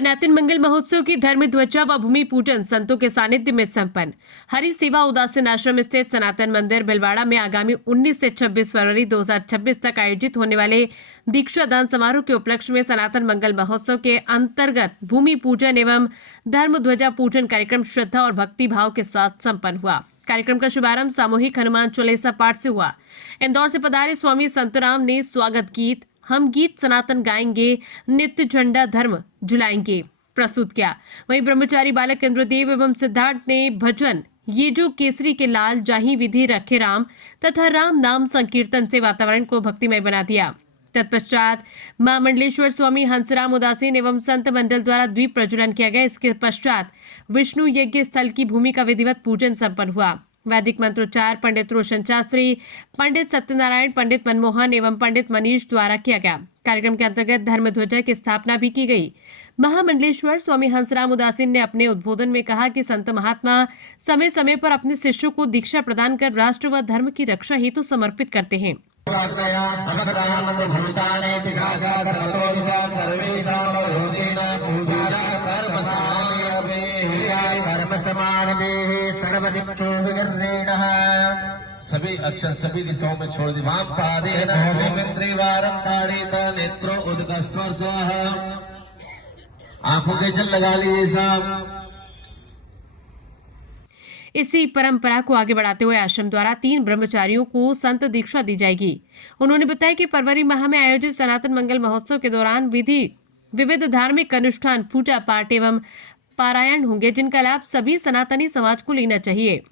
सनातन मंगल महोत्सव की धर्म ध्वजा व भूमि पूजन संतों के सानिध्य में संपन्न। हरि सेवा उदासीन आश्रम स्थित सनातन मंदिर भिलवाड़ा में आगामी 19 से 26 फरवरी 2026 तक आयोजित होने वाले दीक्षा दान समारोह के उपलक्ष्य में सनातन मंगल महोत्सव के अंतर्गत भूमि पूजन एवं धर्म ध्वजा पूजन कार्यक्रम श्रद्धा और भक्ति भाव के साथ संपन्न हुआ। कार्यक्रम का शुभारंभ सामूहिक हनुमान चालीसा पाठ से हुआ। इंदौर से पधारे स्वामी संतराम ने स्वागत गीत हम गीत सनातन गाएंगे, नित्य झंडा धर्म झुलाएंगे प्रस्तुत किया। वहीं ब्रह्मचारी बालक इंद्रदेव एवं सिद्धार्थ ने भजन ये जो केसरी के लाल जाही विधि रखे राम तथा राम नाम संकीर्तन से वातावरण को भक्तिमय बना दिया। तत्पश्चात मां मंडलेश्वर स्वामी हंसराम उदासीन एवं संत मंडल द्वारा द्वीप प्रज्वलन किया गया। इसके पश्चात विष्णु यज्ञ स्थल की भूमि का विधिवत पूजन संपन्न हुआ। वैदिक मंत्रोच्चार पंडित रोशन शास्त्री, पंडित सत्यनारायण, पंडित मनमोहन एवं पंडित मनीष द्वारा किया गया। कार्यक्रम के अंतर्गत धर्म ध्वजा की स्थापना भी की गई। महामंडलेश्वर स्वामी हंसराम उदासीन ने अपने उद्बोधन में कहा कि संत महात्मा समय समय पर अपने शिष्यों को दीक्षा प्रदान कर राष्ट्र व धर्म की रक्षा हेतु समर्पित करते हैं। सभी अक्षर सभी दिशाओं में छोड़ दी। वाम पादे नेत्रो उदकस्पर्श। आंखों के जल लगा लिए साहब। इसी परंपरा को आगे बढ़ाते हुए आश्रम द्वारा 3 ब्रह्मचारियों को संत दीक्षा दी जाएगी। उन्होंने बताया कि फरवरी माह में आयोजित सनातन मंगल महोत्सव के दौरान विविध धार्मिक अनुष्ठान, पूजा पाठ एवं पारायण होंगे, जिनका लाभ सभी सनातनी समाज को लेना चाहिए।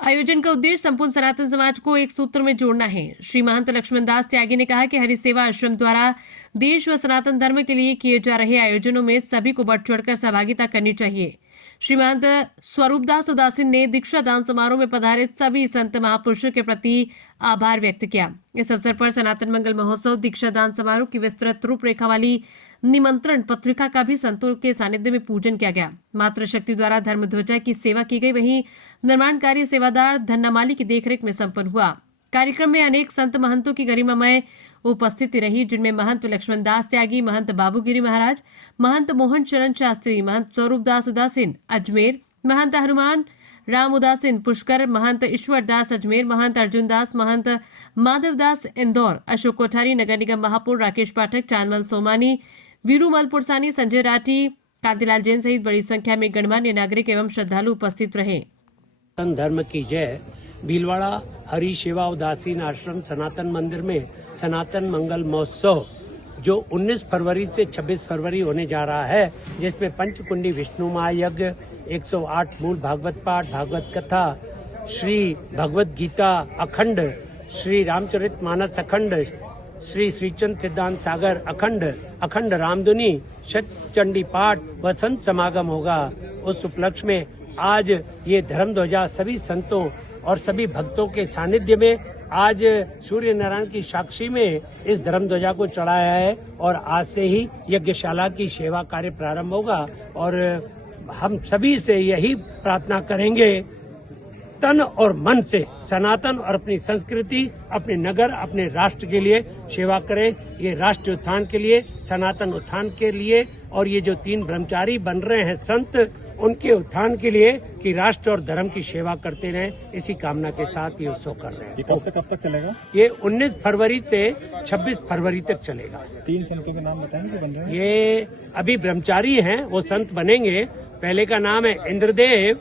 आयोजन का उद्देश्य संपूर्ण सनातन समाज को एक सूत्र में जोड़ना है। श्री महंत लक्ष्मण दास त्यागी ने कहा कि हरि सेवा आश्रम द्वारा देश व सनातन धर्म के लिए किए जा रहे आयोजनों में सभी को बढ़ चढ़कर सहभागिता करनी चाहिए। श्री महंत स्वरूपदास उदासीन ने दीक्षा दान समारोह में पधारे सभी संत महापुरुषों के प्रति आभार व्यक्त किया। इस अवसर पर सनातन मंगल महोत्सव दीक्षा दान समारोह की विस्तृत रूपरेखा वाली निमंत्रण पत्रिका का भी संतों के सानिध्य में पूजन किया गया। मातृशक्ति द्वारा धर्म ध्वजा की सेवा की गई। वहीं निर्माण कार्य सेवादार धन्नामाली की देखरेख में संपन्न हुआ। कार्यक्रम में अनेक संत महंतों की गरिमामय उपस्थिति रही, जिनमें महंत लक्ष्मण दास त्यागी, महंत बाबूगिरी महाराज, महंत मोहन चरण शास्त्री, महंत स्वरूपदास उदासीन अजमेर, महंत हनुमान राम उदासीन पुष्कर, महंत ईश्वर दास अजमेर, महंत अर्जुन दास, महंत माधव दास इंदौर, अशोक कोठारी, नगर निगम महापौर राकेश पाठक, चांदमल सोमानी, वीरूमल पुरसानी, संजय राठी, कांतिलाल जैन सहित बड़ी संख्या में गणमान्य नागरिक एवं श्रद्धालु उपस्थित रहे। सनातन धर्म की जय। भीलवाड़ा हरि सेवा उदासीन आश्रम सनातन मंदिर में सनातन मंगल महोत्सव जो 19 फरवरी से 26 फरवरी होने जा रहा है, जिसमें पंचकुंडी विष्णु महायज्ञ, 108 मूल भागवत पाठ, भागवत कथा, श्री भगवत गीता अखंड, श्री रामचरितमानस अखंड, श्री श्रीचंद सिद्धांत सागर अखंड रामधुनी, शतचंडी पाठ व संत समागम होगा। उस उपलक्ष्य में आज ये धर्म ध्वजा सभी संतों और सभी भक्तों के सानिध्य में आज सूर्य नारायण की साक्षी में इस धर्म ध्वजा को चढ़ाया है और आज से ही यज्ञशाला की सेवा कार्य प्रारंभ होगा। और हम सभी से यही प्रार्थना करेंगे, तन और मन से सनातन और अपनी संस्कृति, अपने नगर, अपने राष्ट्र के लिए सेवा करें। ये राष्ट्र उत्थान के लिए, सनातन उत्थान के लिए, और ये जो 3 ब्रह्मचारी बन रहे हैं संत, उनके उत्थान के लिए कि राष्ट्र और धर्म की सेवा करते रहें, इसी कामना के साथ ये उत्सव कर रहे हैं। ये कब से कब तक चलेगा? ये 19 फरवरी से 26 फरवरी तक चलेगा। 3 संतों के नाम बताएंगे बन रहे हैं? ये अभी ब्रह्मचारी हैं, वो संत बनेंगे। पहले का नाम है इंद्रदेव,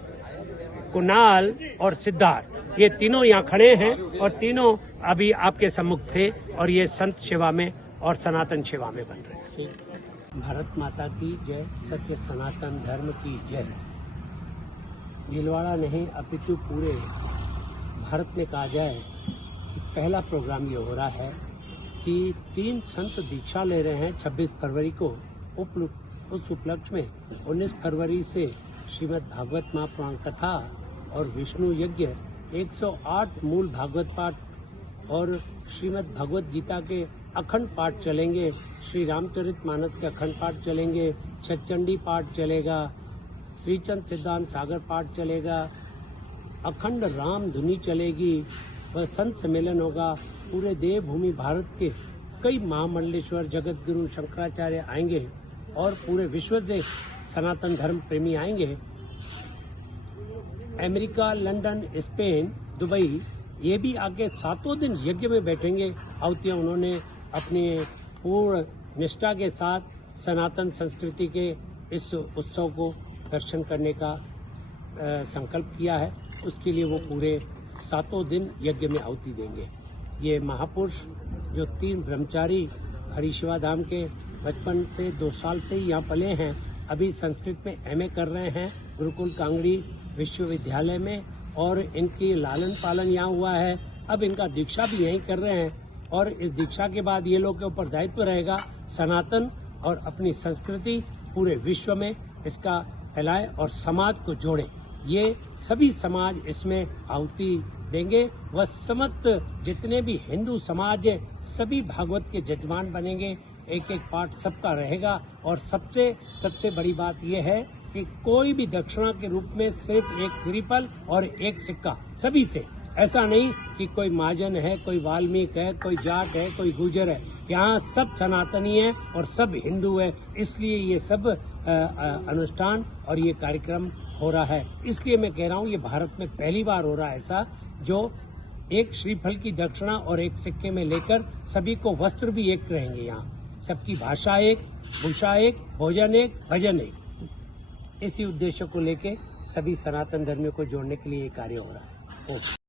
कुणाल और सिद्धार्थ। ये तीनों यहाँ खड़े हैं और तीनों अभी आपके सम्मुख थे और ये संत सेवा में और सनातन सेवा में बन रहे हैं। भारत माता की जय, सत्य सनातन धर्म की जय। भीलवाड़ा नहीं अपितु पूरे भारत में कहा जाए कि पहला प्रोग्राम ये हो रहा है कि 3 संत दीक्षा ले रहे हैं 26 फरवरी को। उस उपलक्ष्य में 19 फरवरी से श्रीमद् भागवत महापुराण कथा और विष्णु यज्ञ, 108 मूल भागवत पाठ और श्रीमद् भगवत गीता के अखंड पाठ चलेंगे। श्री रामचरितमानस के अखंड पाठ चलेंगे, शतचंडी पाठ चलेगा, श्रीचंद सिद्धांत सागर पाठ चलेगा, अखंड राम धुनी चलेगी व संत सम्मेलन होगा। पूरे देवभूमि भारत के कई महामंडलेश्वर जगत गुरु शंकराचार्य आएंगे और पूरे विश्व से सनातन धर्म प्रेमी आएंगे। अमेरिका, लंदन, स्पेन, दुबई, ये भी आके 7 दिन यज्ञ में बैठेंगे। आहुतियां उन्होंने अपनी पूर्ण निष्ठा के साथ सनातन संस्कृति के इस उत्सव को दर्शन करने का संकल्प किया है। उसके लिए वो पूरे 7 दिन यज्ञ में आहुति देंगे। ये महापुरुष जो 3 ब्रह्मचारी हरिशिवा धाम के बचपन से 2 साल से ही यहाँ पले हैं, अभी संस्कृत में एमए कर रहे हैं गुरुकुल कांगड़ी विश्वविद्यालय में, और इनकी लालन पालन यहाँ हुआ है। अब इनका दीक्षा भी यहीं कर रहे हैं, और इस दीक्षा के बाद ये लोग के ऊपर दायित्व रहेगा सनातन और अपनी संस्कृति पूरे विश्व में इसका फैलाए और समाज को जोड़े। ये सभी समाज इसमें आहुति देंगे। वह समस्त जितने भी हिंदू समाज है सभी भागवत के जजमान बनेंगे। एक एक पाठ सबका रहेगा। और सबसे बड़ी बात यह है कि कोई भी दक्षिणा के रूप में सिर्फ एक श्रीफल और एक सिक्का, सभी से। ऐसा नहीं कि कोई महाजन है, कोई वाल्मीकि है, कोई जाट है, कोई गुर्जर है। यहाँ सब सनातनी है और सब हिंदू है। इसलिए ये सब अनुष्ठान और ये कार्यक्रम हो रहा है। इसलिए मैं कह रहा हूँ ये भारत में पहली बार हो रहा है ऐसा, जो एक श्रीफल की दक्षिणा और एक सिक्के में लेकर सभी को वस्त्र भी एक रहेंगे। यहाँ सबकी भाषा एक, भूषा एक, भोजन एक, भजन एक। इसी उद्देश्य को लेके सभी सनातन धर्मियों को जोड़ने के लिए ये कार्य हो रहा है।